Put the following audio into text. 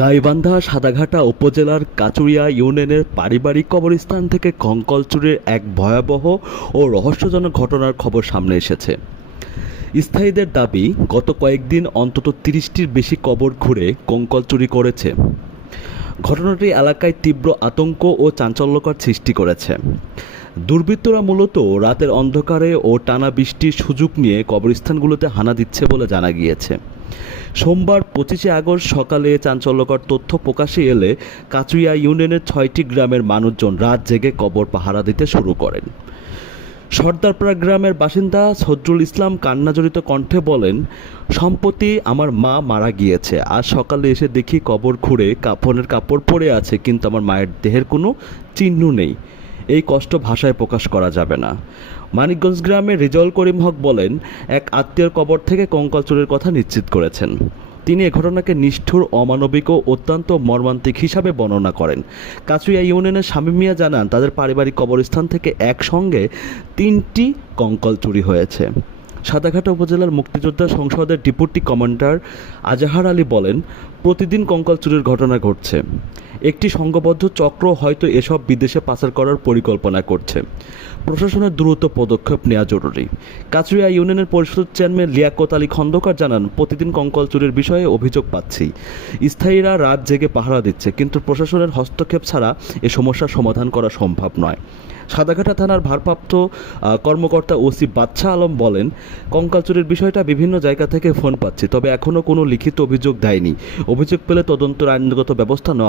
গাইবান্ধা সাদাঘাটা উপজেলার কাচুরিয়া ইউনিয়নের পারিবারিক কবরস্থান থেকে কঙ্কাল চুরির এক ভয়াবহ ও রহস্যজনক ঘটনার খবর সামনে এসেছে। স্থায়ীদের দাবি, গত কয়েকদিন অন্তত ৩০টির বেশি কবর ঘুরে কঙ্কাল চুরি করেছে। ঘটনাটি এলাকায় তীব্র আতঙ্ক ও চাঞ্চল্যকর সৃষ্টি করেছে। দুর্বৃত্তরা মূলত রাতের অন্ধকারে ও টানা বৃষ্টির সুযোগ নিয়ে কবরস্থানগুলোতে হানা দিচ্ছে বলে জানা গিয়েছে। সোমবার ২৫শে আগস্ট সকালে চাঞ্চল্যকর তথ্য প্রকাশে এলে কাচুরিয়া ইউনিয়নের ৬টি গ্রামের মানুষজন রাত জেগে কবর পাহারা দিতে শুরু করেন। সর্দারপাড়া গ্রামের বাসিন্দা সজরুল ইসলাম কান্নাজড়িত কণ্ঠে বলেন, সম্প্রতি আমার মা মারা গিয়েছে। আজ সকালে এসে দেখি কবর খুঁড়ে কাফনের কাপড় পরে আছে, কিন্তু আমার মায়ের দেহের কোনো চিহ্ন নেই। এই কষ্ট ভাষায় প্রকাশ করা যাবে না। মানিকগঞ্জ গ্রামের রেজাউল করিম হক বলেন, এক আত্মীয়র কবর থেকে কঙ্কাল চুরির কথা নিশ্চিত করেছেন। তিনি এ ঘটনাকে নিষ্ঠুর, অমানবিক ও অত্যন্ত মর্মান্তিক হিসাবে বর্ণনা করেন। কাচুরিয়া ইউনিয়নের শামীম মিয়া জানান, তাদের পারিবারিক কবরস্থান থেকে একসঙ্গে ৩টি কঙ্কাল চুরি হয়েছে। সাদাঘাটা উপজেলার মুক্তিযোদ্ধা সংসদের ডেপুটি কমান্ডার আজাহার আলী বলেন, প্রতিদিন কঙ্কাল চুরির ঘটনা ঘটছে। একটি সংঘবদ্ধ চক্র হয়তো এসব বিদেশে পাচার করার পরিকল্পনা করছে। প্রশাসনের দ্রুত পদক্ষেপ নেওয়া জরুরি। কাচুরিয়া ইউনিয়নের পরিষদ চেয়ারম্যান লিয়াকত আলী খন্দকার জানান, প্রতিদিন কঙ্কাল চুরির বিষয়ে অভিযোগ পাচ্ছি। স্থায়ীরা রাত জেগে পাহারা দিচ্ছে, কিন্তু প্রশাসনের হস্তক্ষেপ ছাড়া এ সমস্যার সমাধান করা সম্ভব নয়। সাদাঘাটা থানার ভারপ্রাপ্ত কর্মকর্তা ওসি বাদশা আলম বলেন, কঙ্কাল চুরির বিষয়টা বিভিন্ন জায়গা থেকে ফোন পাচ্ছি, তবে এখনও কোনো লিখিত অভিযোগ দেয়নি। অভিযোগ পেলে তদন্তের আইনগত ব্যবস্থা নেওয়া